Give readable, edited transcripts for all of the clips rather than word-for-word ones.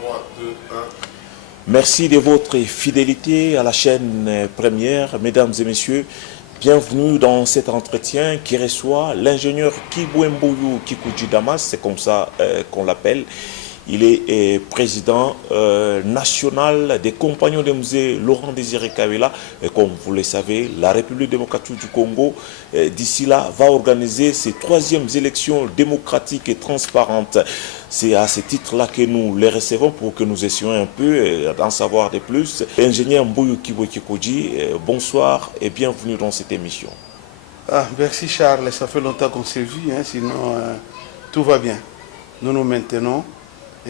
3, 2, 1. Merci de votre fidélité à la chaîne première. Mesdames et messieurs, bienvenue dans cet entretien qui reçoit l'ingénieur Kibouembouyou Kikuji Damas, c'est comme ça qu'on l'appelle. Il est président national des compagnons des musées Laurent Désiré Kabila. Et comme vous le savez, la République démocratique du Congo, d'ici là, va organiser ses 3e élections démocratiques et transparentes. C'est à ce titre-là que nous les recevons pour que nous essayions un peu d'en savoir de plus. Ingénieur Mbouyou Kikuji, bonsoir et bienvenue dans cette émission. Merci Charles, ça fait longtemps qu'on s'est vu, sinon tout va bien. Nous nous maintenons.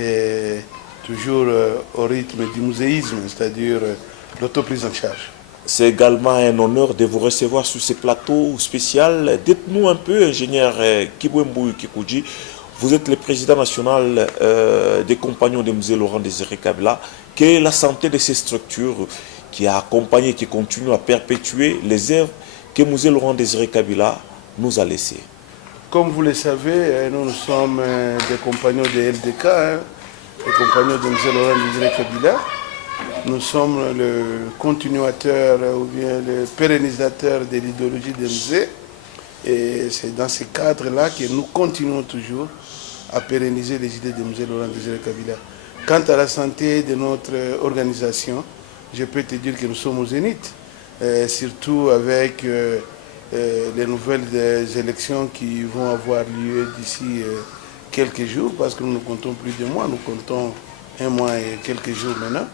Et toujours au rythme du muséisme, c'est-à-dire l'autoprise en charge. C'est également un honneur de vous recevoir sur ce plateau spécial. Dites-nous un peu, ingénieur Kibouembouyou Kikuji, vous êtes le président national des compagnons des musées Laurent Désiré Kabila. Quelle est la santé de ces structures qui a accompagné, qui continue à perpétuer les œuvres que le musée Laurent Désiré Kabila nous a laissées? Comme vous le savez, nous sommes des compagnons de LDK, les compagnons du musée Laurent Désiré Kabila. Nous sommes le continuateur ou bien le pérennisateur de l'idéologie des musées. Et c'est dans ce cadre-là que nous continuons toujours à pérenniser les idées du musée Laurent Désiré Kabila. Quant à la santé de notre organisation, je peux te dire que nous sommes au zénith, surtout avec les nouvelles élections qui vont avoir lieu d'ici quelques jours, parce que nous ne comptons plus de mois, nous comptons un mois et quelques jours maintenant.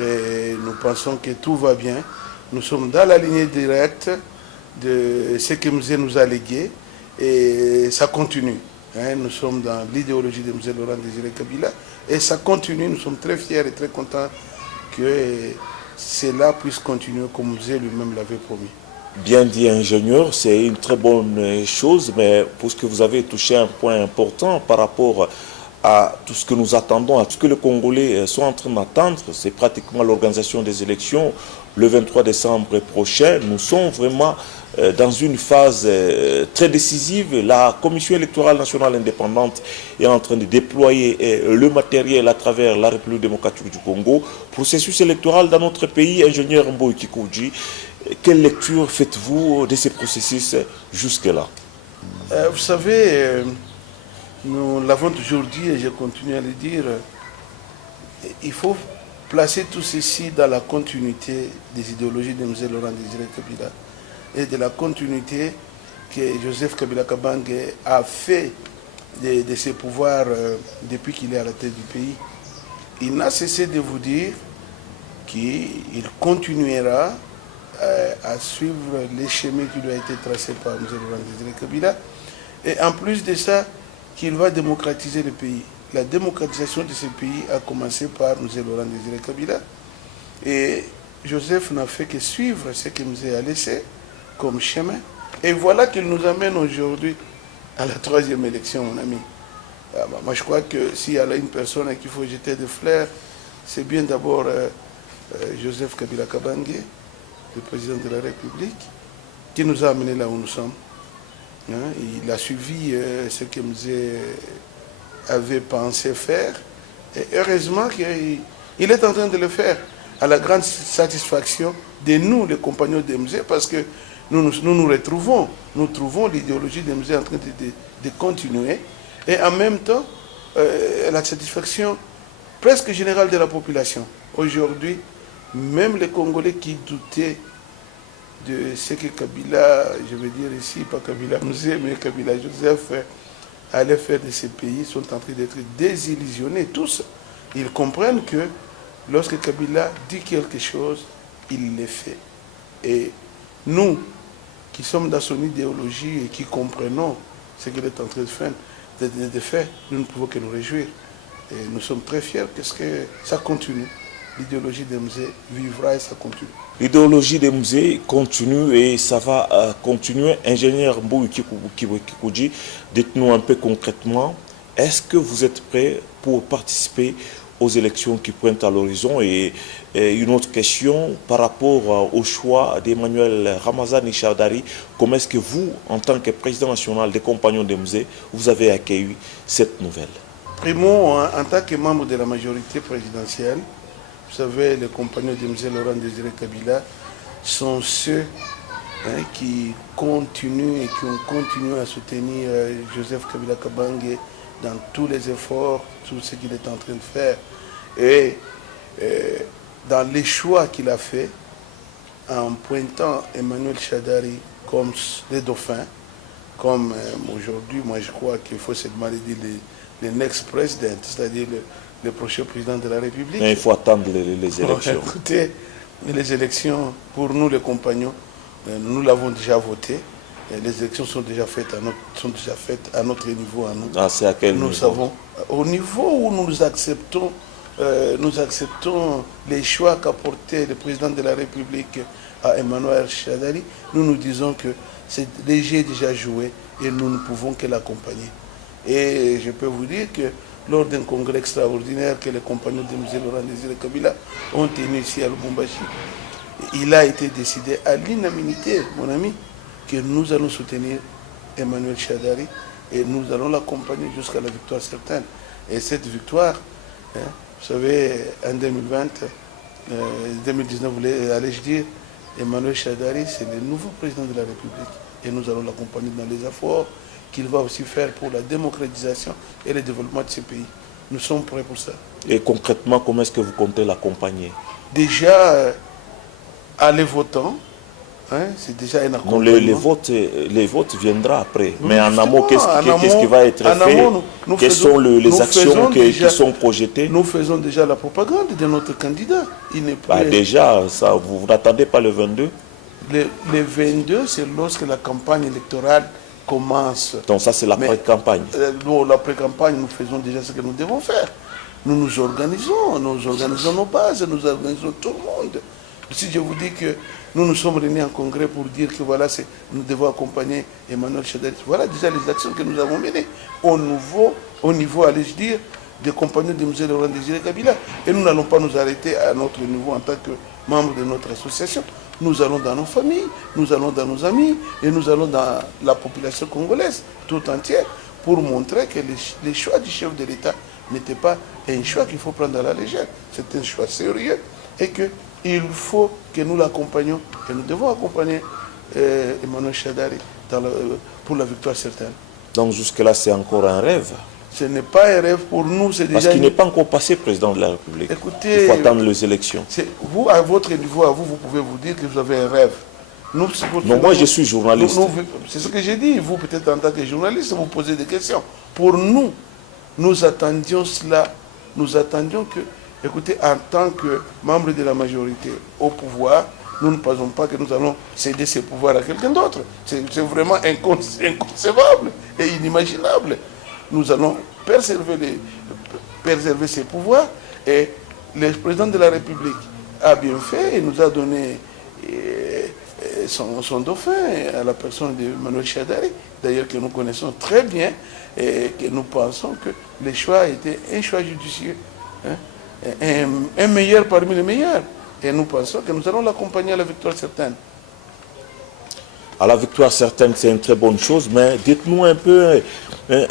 Et nous pensons que tout va bien. Nous sommes dans la lignée directe de ce que le musée nous a légué et ça continue. Nous sommes dans l'idéologie du musée Laurent Désiré Kabila et ça continue. Nous sommes très fiers et très contents que cela puisse continuer comme le musée lui-même l'avait promis. Bien dit, ingénieur, c'est une très bonne chose, mais puisque vous avez touché un point important par rapport à tout ce que nous attendons, à tout ce que les Congolais sont en train d'attendre, c'est pratiquement l'organisation des élections le 23 décembre prochain. Nous sommes vraiment dans une phase très décisive. La Commission électorale nationale indépendante est en train de déployer le matériel à travers la République démocratique du Congo. Processus électoral dans notre pays, ingénieur Mbouyou Kikuji, quelle lecture faites-vous de ces processus jusque-là? Vous savez, nous l'avons toujours dit et je continue à le dire, il faut placer tout ceci dans la continuité des idéologies du musée Laurent Désiré Kabila et de la continuité que Joseph Kabila Kabange a fait de ses pouvoirs depuis qu'il est à la tête du pays. Il n'a cessé de vous dire qu'il continuera à suivre les chemins qui lui ont été tracés par M. Laurent Désiré Kabila. Et en plus de ça, qu'il va démocratiser le pays. La démocratisation de ce pays a commencé par M. Laurent Désiré Kabila. Et Joseph n'a fait que suivre ce que M. a laissé comme chemin. Et voilà qu'il nous amène aujourd'hui à la 3e élection, mon ami. Moi, je crois que s'il y a là une personne à qui il faut jeter des fleurs, c'est bien d'abord Joseph Kabila Kabange, le président de la République, qui nous a amenés là où nous sommes. Il a suivi ce que Mzé avait pensé faire. Et heureusement qu'il est en train de le faire à la grande satisfaction de nous, les compagnons de Mzé, parce que nous retrouvons. Nous trouvons l'idéologie de Mzé en train de continuer. Et en même temps, la satisfaction presque générale de la population. Aujourd'hui, même les Congolais qui doutaient de ce que Kabila, je veux dire ici, pas Kabila Mzé, mais Kabila Joseph allait faire de ces pays, sont en train d'être désillusionnés. Tous, ils comprennent que lorsque Kabila dit quelque chose, il le fait. Et nous, qui sommes dans son idéologie et qui comprenons ce qu'il est en train de faire, nous ne pouvons que nous réjouir. Et nous sommes très fiers parce que ça continue. L'idéologie des musées vivra et ça continue. L'idéologie des musées continue et ça va continuer. Ingénieur Mbouyou Kikuji, dites-nous un peu concrètement, est-ce que vous êtes prêt pour participer aux élections qui pointent à l'horizon? Et une autre question par rapport au choix d'Emmanuel Ramazani Chardari, comment est-ce que vous, en tant que président national des compagnons des musées, vous avez accueilli cette nouvelle? Primo, en tant que membre de la majorité présidentielle, vous savez, les compagnons de M. Laurent Désiré Kabila sont ceux qui continuent et qui ont continué à soutenir Joseph Kabila Kabange dans tous les efforts, tout ce qu'il est en train de faire. Et dans les choix qu'il a fait, en pointant Emmanuel Shadari comme les dauphins, comme aujourd'hui, moi je crois qu'il faut se demander le next president, c'est-à-dire le prochain président de la République. Mais il faut attendre les élections. Écoutez, les élections, pour nous les compagnons, nous l'avons déjà voté. Les élections sont déjà faites à notre niveau. À nous. Ah, c'est à quel niveau? Savons, au niveau où nous acceptons les choix qu'a porté le président de la République à Emmanuel Shadari, nous disons que c'est léger déjà joué et nous ne pouvons que l'accompagner. Et je peux vous dire que lors d'un congrès extraordinaire que les compagnons de M. Laurent Désiré Kabila ont tenu ici à Lubumbashi, il a été décidé à l'unanimité, mon ami, que nous allons soutenir Emmanuel Shadari et nous allons l'accompagner jusqu'à la victoire certaine. Et cette victoire, vous savez, en 2020, 2019, allais-je dire, Emmanuel Shadari, c'est le nouveau président de la République. Et nous allons l'accompagner dans les efforts qu'il va aussi faire pour la démocratisation et le développement de ce pays. Nous sommes prêts pour ça. Et concrètement, comment est-ce que vous comptez l'accompagner? Déjà, en les votant, c'est déjà un accompagnement. Les votes viendront après. Mais en amont, qu'est-ce qui va être fait? Quelles sont les actions qui sont projetées? Nous faisons déjà la propagande de notre candidat. Déjà, ça, vous n'attendez pas le 22? Le 22, c'est lorsque la campagne électorale commence. Donc ça, c'est la pré-campagne. La pré-campagne, nous faisons déjà ce que nous devons faire. Nous organisons nos bases, nous organisons tout le monde. Si je vous dis que nous sommes réunis en congrès pour dire que voilà, nous devons accompagner Emmanuel Shadari, voilà déjà les actions que nous avons menées au niveau, allais-je dire, des compagnons de M. Laurent Désiré Kabila. Et nous n'allons pas nous arrêter à notre niveau en tant que membres de notre association. Nous allons dans nos familles, nous allons dans nos amis et nous allons dans la population congolaise tout entière pour montrer que les choix du chef de l'État n'étaient pas un choix qu'il faut prendre à la légère. C'est un choix sérieux et qu'il faut que nous l'accompagnions et nous devons accompagner Emmanuel Shadari pour la victoire certaine. Donc jusque-là, c'est encore un rêve? Ce n'est pas un rêve pour nous, c'est déjà... Parce qu'il n'est pas encore passé président de la République. Écoutez, il faut attendre les élections. Vous, à votre niveau, vous pouvez vous dire que vous avez un rêve. Non, moi je suis journaliste. C'est ce que j'ai dit. Vous, peut-être en tant que journaliste, vous posez des questions. Pour nous, nous attendions cela. Nous attendions que, écoutez, en tant que membre de la majorité au pouvoir, nous ne pensons pas que nous allons céder ces pouvoirs à quelqu'un d'autre. C'est vraiment inconcevable et inimaginable. Nous allons préserver ces pouvoirs et le président de la République a bien fait et nous a donné son dauphin à la personne de Emmanuel Shadari, d'ailleurs que nous connaissons très bien et que nous pensons que le choix était un choix judicieux, un meilleur parmi les meilleurs. Et nous pensons que nous allons l'accompagner à la victoire certaine. À la victoire certaine, c'est une très bonne chose, mais dites-nous un peu,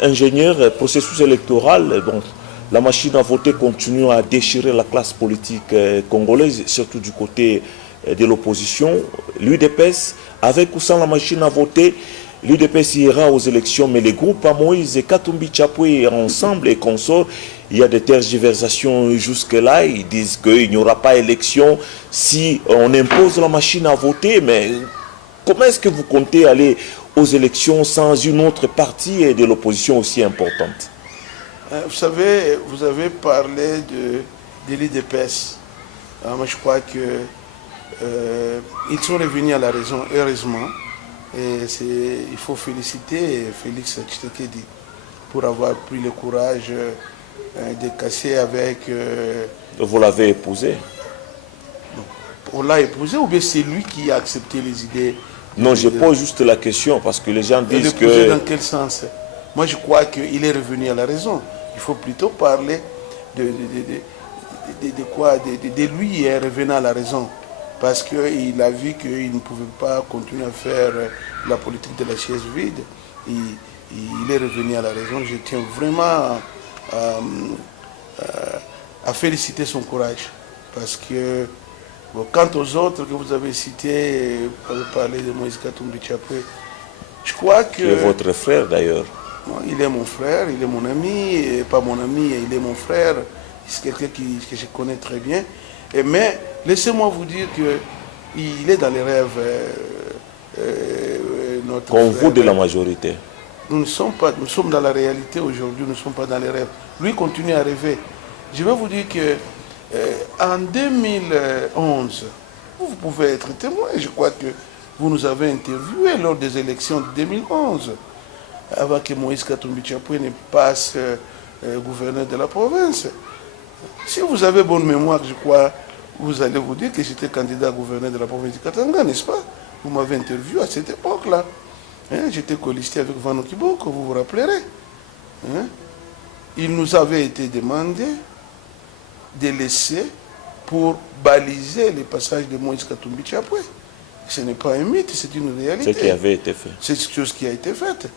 ingénieur, processus électoral, bon, la machine à voter continue à déchirer la classe politique congolaise, surtout du côté de l'opposition. L'UDPS, avec ou sans la machine à voter, l'UDPS ira aux élections, mais les groupes à Moïse et Katumbi Chapoué ensemble et consorts, il y a des tergiversations jusque-là. Ils disent qu'il n'y aura pas élection si on impose la machine à voter, mais comment est-ce que vous comptez aller aux élections sans une autre partie de l'opposition aussi importante? Vous savez, vous avez parlé de l'UDPS. Moi, je crois que ils sont revenus à la raison, heureusement. Et il faut féliciter Félix Tshisekedi pour avoir pris le courage de casser avec... Vous l'avez épousé? On l'a épousé ou bien c'est lui qui a accepté les idées? Non, je pose juste la question parce que les gens disent que... Dans quel sens? Moi, je crois qu'il est revenu à la raison. Il faut plutôt parler de lui revenant à la raison. Parce qu'il a vu qu'il ne pouvait pas continuer à faire la politique de la chaise vide. Il est revenu à la raison. Je tiens vraiment à féliciter son courage. Parce que, bon, quant aux autres que vous avez cités, vous avez parlé de Moïse Katumbi Chapwe, je crois que... Qui est votre frère d'ailleurs. Il est mon frère, il est mon ami, et pas mon ami, il est mon frère. C'est quelqu'un que je connais très bien. Mais laissez-moi vous dire qu'il est dans les rêves. Notre Comme frère. vous de la majorité. Nous sommes dans la réalité aujourd'hui, nous ne sommes pas dans les rêves. Lui continue à rêver. Je vais vous dire que en 2011, vous pouvez être témoin, je crois que vous nous avez interviewé lors des élections de 2011, avant que Moïse Katumbi Chapwe ne passe gouverneur de la province. Si vous avez bonne mémoire, je crois, vous allez vous dire que j'étais candidat à gouverneur de la province de Katanga, n'est-ce pas? Vous m'avez interviewé à cette époque-là. Hein, j'étais colistier avec Vano Kiboko, vous vous rappellerez. Hein? Il nous avait été demandé de laisser pour baliser les passages de Moïse Katumbi Chapwe. Ce n'est pas un mythe, c'est une réalité. Ce qui avait été fait. C'est quelque chose qui a été fait.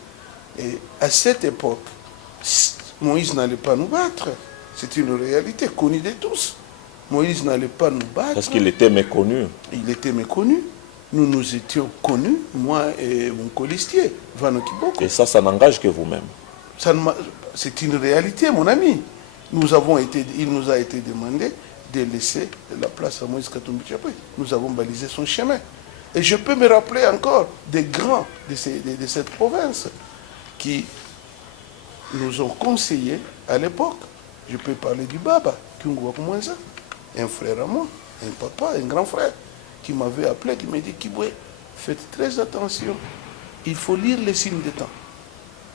Et à cette époque, Moïse n'allait pas nous battre. C'est une réalité connue de tous. Moïse n'allait pas nous battre. Parce qu'il était méconnu. Il était méconnu. Nous étions connus, moi et mon colistier, Vano Kiboko. Et ça n'engage que vous-même. C'est une réalité, mon ami. Il nous a été demandé de laisser la place à Moïse Katumbi Chapwe. Nous avons balisé son chemin. Et je peux me rappeler encore des grands de cette province qui nous ont conseillé à l'époque. Je peux parler du Baba, Kyungwa Kumwanza, un frère à moi, un papa, un grand frère, qui m'avait appelé, qui m'a dit, Kibwe, faites très attention, il faut lire les signes des temps.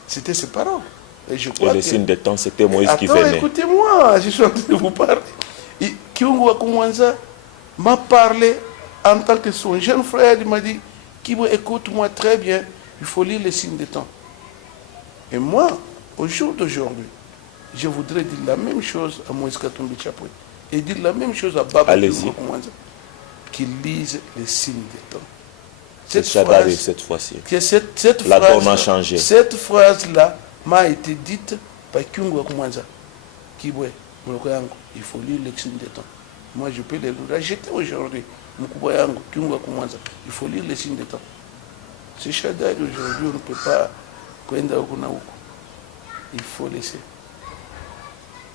C'était ses paroles. Et les signes des temps, c'était Moïse qui venait. Écoutez-moi, je suis en train de vous parler. Kyungwa Kumwanza m'a parlé en tant que son jeune frère, il m'a dit, Kibwe, écoute-moi très bien, il faut lire les signes des temps. Et moi, au jour d'aujourd'hui, je voudrais dire la même chose à Moïse Katumbi Chapwe et dire la même chose à Baba Kumwanza, qu'ils lisent les signes des temps. Cette fois-ci. La donne a changé. Cette phrase-là m'a été dite par Kyungwa Kumwanza. Kibwe, il faut lire les signes des temps. Moi, je peux les rajouter aujourd'hui. Kyungwa Kumwanza, il faut lire les signes des temps. C'est Shaddai d'aujourd'hui, on ne peut pas. Il faut laisser.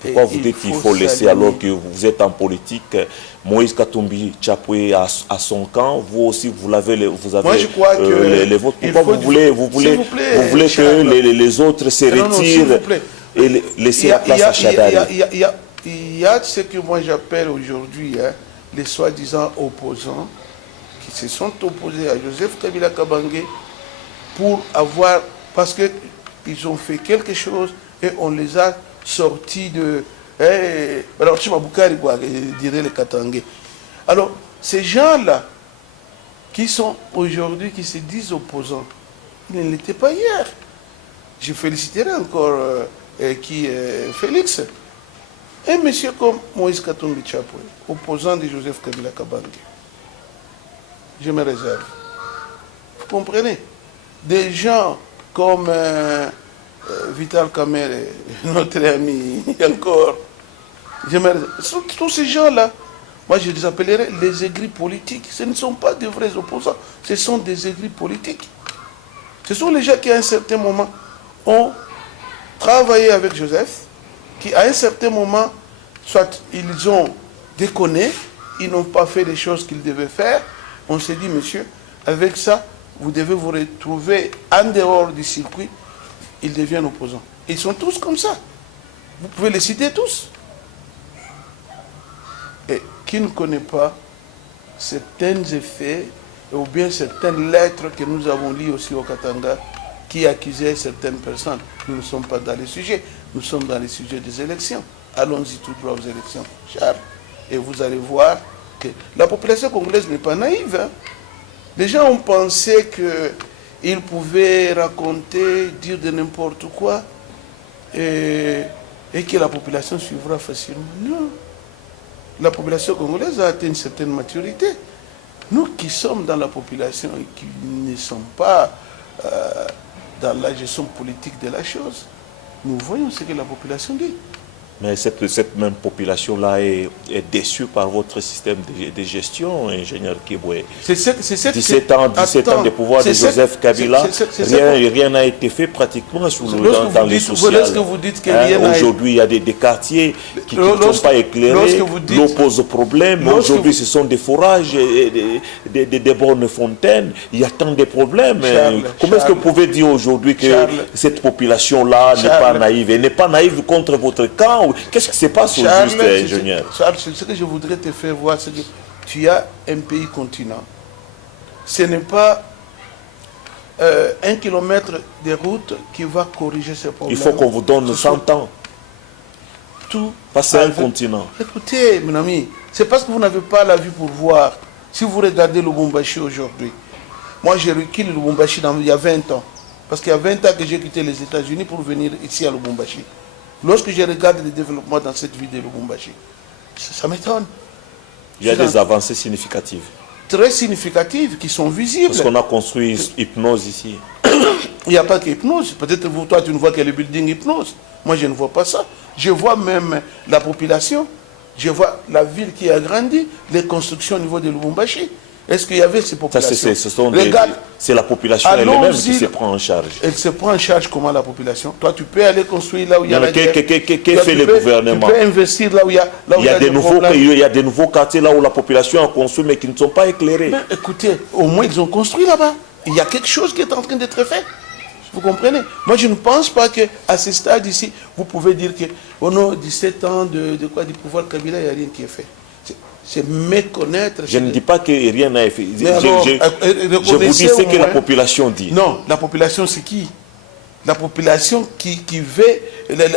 Pourquoi vous dites qu'il faut laisser alors que vous êtes en politique? Moïse Katumbi Chapwe a son camp, vous aussi vous avez Moi, je crois que les vôtres. Pourquoi vous voulez que les autres se retirent et laisser la place à Shaddai? Il y a ce que moi j'appelle aujourd'hui les soi-disant opposants qui se sont opposés à Joseph Kabila Kabange parce qu'ils ont fait quelque chose et on les a sortis de... alors, Chimaboukari, dirait les Katangais. Alors, ces gens-là, qui sont aujourd'hui, qui se disent opposants, ils ne l'étaient pas hier. Je féliciterai encore Félix. Un monsieur comme Moïse Katumbi Chapwe, opposant de Joseph Kabila Kabange. Je me réserve. Vous comprenez? Des gens comme Vital Kamerhe, notre ami, encore. Tous ces gens-là, moi je les appellerais les aigris politiques. Ce ne sont pas de vrais opposants, ce sont des aigris politiques. Ce sont les gens qui à un certain moment ont travaillé avec Joseph, qui à un certain moment, soit ils ont déconné, ils n'ont pas fait les choses qu'ils devaient faire. On s'est dit, monsieur, avec ça, vous devez vous retrouver en dehors du circuit. Ils deviennent opposants. Ils sont tous comme ça. Vous pouvez les citer tous. Et qui ne connaît pas certains effets ou bien certaines lettres que nous avons lues aussi au Katanga qui accusaient certaines personnes. Nous ne sommes pas dans les sujets, nous sommes dans les sujets des élections. Allons-y tout droit aux élections, Charles. Et vous allez voir que la population congolaise n'est pas naïve. Hein. Les gens ont pensé qu'ils pouvaient raconter, dire de n'importe quoi et que la population suivra facilement. Non. La population congolaise a atteint une certaine maturité. Nous qui sommes dans la population et qui ne sommes pas dans la gestion politique de la chose, nous voyons ce que la population dit. Mais cette même population-là est déçue par votre système de gestion, ingénieur Kibwe. 17 ans de pouvoir de Joseph Kabila, rien n'a été fait pratiquement dans les social. Aujourd'hui, il y a des quartiers qui ne sont pas éclairés, l'eau pose problème. Aujourd'hui, ce sont des forages, des bornes fontaines. Il y a tant de problèmes. Comment est-ce que vous pouvez dire aujourd'hui que cette population-là n'est pas naïve? Elle n'est pas naïve contre votre camp? Qu'est-ce qui se passe au juste, ingénieur? Charles, ce que je voudrais te faire voir, c'est que tu as un pays continent. Ce n'est pas 1 kilomètre de route qui va corriger ces problèmes. Il faut qu'on vous donne 100 ans. Tout. Passer un continent. Écoutez, mon ami, c'est parce que vous n'avez pas la vue pour voir. Si vous regardez Lubumbashi aujourd'hui, moi j'ai quitté Lubumbashi il y a 20 ans. Parce qu'il y a 20 ans que j'ai quitté les États-Unis pour venir ici à Lubumbashi. Lorsque je regarde les développements dans cette ville de Lubumbashi, ça m'étonne. Il y a des avancées significatives. Très significatives, qui sont visibles. Parce qu'on a construit Hypnose ici. Il n'y a pas qu'Hypnose. Peut-être vous, toi, tu ne vois que le building Hypnose. Moi, je ne vois pas ça. Je vois même la population. Je vois la ville qui a grandi, les constructions au niveau de Lubumbashi. Est-ce qu'il y avait ces populations? C'est la population elle-même qui se prend en charge. Elle se prend en charge comment, la population? Toi, tu peux aller construire là où il y a la guerre. Qu'est-ce fait le gouvernement? Tu peux investir là où il y a, il y a des nouveaux quartiers là où la population a construit mais qui ne sont pas éclairés. Mais écoutez, au moins ils ont construit là-bas. Il y a quelque chose qui est en train d'être fait. Vous comprenez? Moi, je ne pense pas qu'à ce stade ici, vous pouvez dire que au nom de 17 ans du pouvoir Kabila, il n'y a rien qui est fait. C'est méconnaître. Je ne dis pas que rien n'a été fait. Je vous dis ce que la population dit. Non, la population, c'est qui? La population qui veut,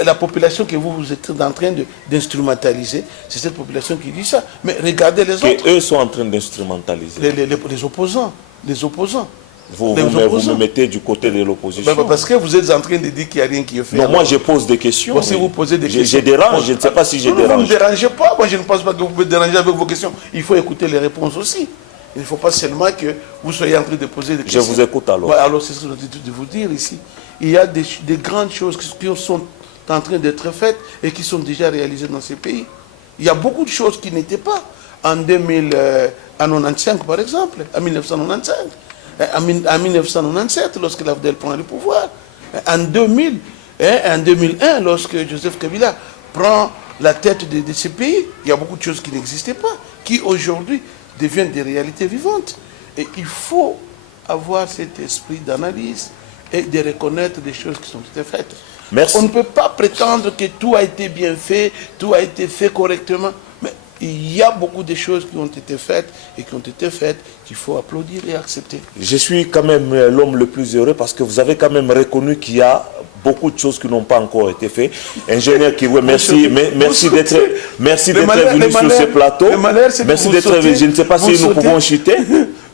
la population que vous êtes en train d'instrumentaliser, c'est cette population qui dit ça. Mais regardez les autres. Eux sont en train d'instrumentaliser. Les opposants. Les opposants. Vous me mettez du côté de l'opposition. Parce que vous êtes en train de dire qu'il n'y a rien qui est fait. Non, moi je pose des questions. Bon, si vous posez des questions. Je dérange, je ne sais pas si je dérange. Vous ne dérangez pas. Moi je ne pense pas que vous pouvez déranger avec vos questions. Il faut écouter les réponses aussi. Il ne faut pas seulement que vous soyez en train de poser des questions. Je vous écoute alors. Alors c'est ce que je de vous dire ici. Il y a des grandes choses qui sont en train d'être faites et qui sont déjà réalisées dans ces pays. Il y a beaucoup de choses qui n'étaient pas en 1995 par exemple, en 1995. En 1997, lorsque l'AFDEL prend le pouvoir, en 2000, en 2001, lorsque Joseph Kabila prend la tête de ces pays, il y a beaucoup de choses qui n'existaient pas, qui aujourd'hui deviennent des réalités vivantes. Et il faut avoir cet esprit d'analyse et de reconnaître des choses qui sont faites. Merci. On ne peut pas prétendre que tout a été bien fait, tout a été fait correctement. Mais il y a beaucoup de choses qui ont été faites et qui ont été faites qu'il faut applaudir et accepter. Je suis quand même l'homme le plus heureux parce que vous avez quand même reconnu qu'il y a beaucoup de choses qui n'ont pas encore été faites. Ingénieur Kibwe, merci d'être venu sur ce plateau. Merci d'être venu. Je ne sais pas si nous pouvons chuter.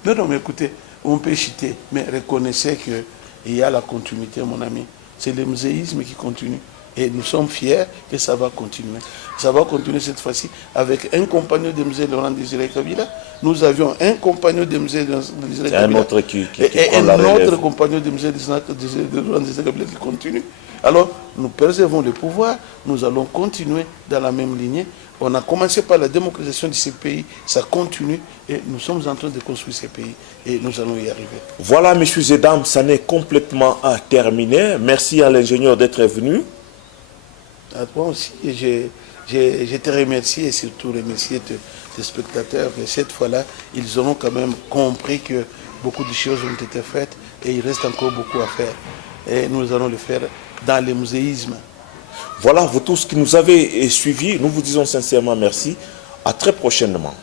Non, mais écoutez, on peut chuter, mais reconnaissez qu'il y a la continuité, mon ami. C'est le muséisme qui continue. Et nous sommes fiers que ça va continuer. Ça va continuer cette fois-ci avec un compagnon de musée Laurent Désiré Kabila. Nous avions un compagnon de musée Désiré Kabila. Un autre qui et un autre compagnon de musée Laurent Désiré Kabila qui continue. Alors, nous préservons le pouvoir. Nous allons continuer dans la même lignée. On a commencé par la démocratisation de ces pays. Ça continue et nous sommes en train de construire ces pays. Et nous allons y arriver. Voilà, messieurs et dames, ça n'est complètement terminé. Merci à l'ingénieur d'être venu. À toi aussi, et je te remercie et surtout remercier tes spectateurs. Et cette fois-là, ils auront quand même compris que beaucoup de choses ont été faites et il reste encore beaucoup à faire. Et nous allons le faire dans le muséisme. Voilà, vous tous qui nous avez suivis, nous vous disons sincèrement merci. À très prochainement.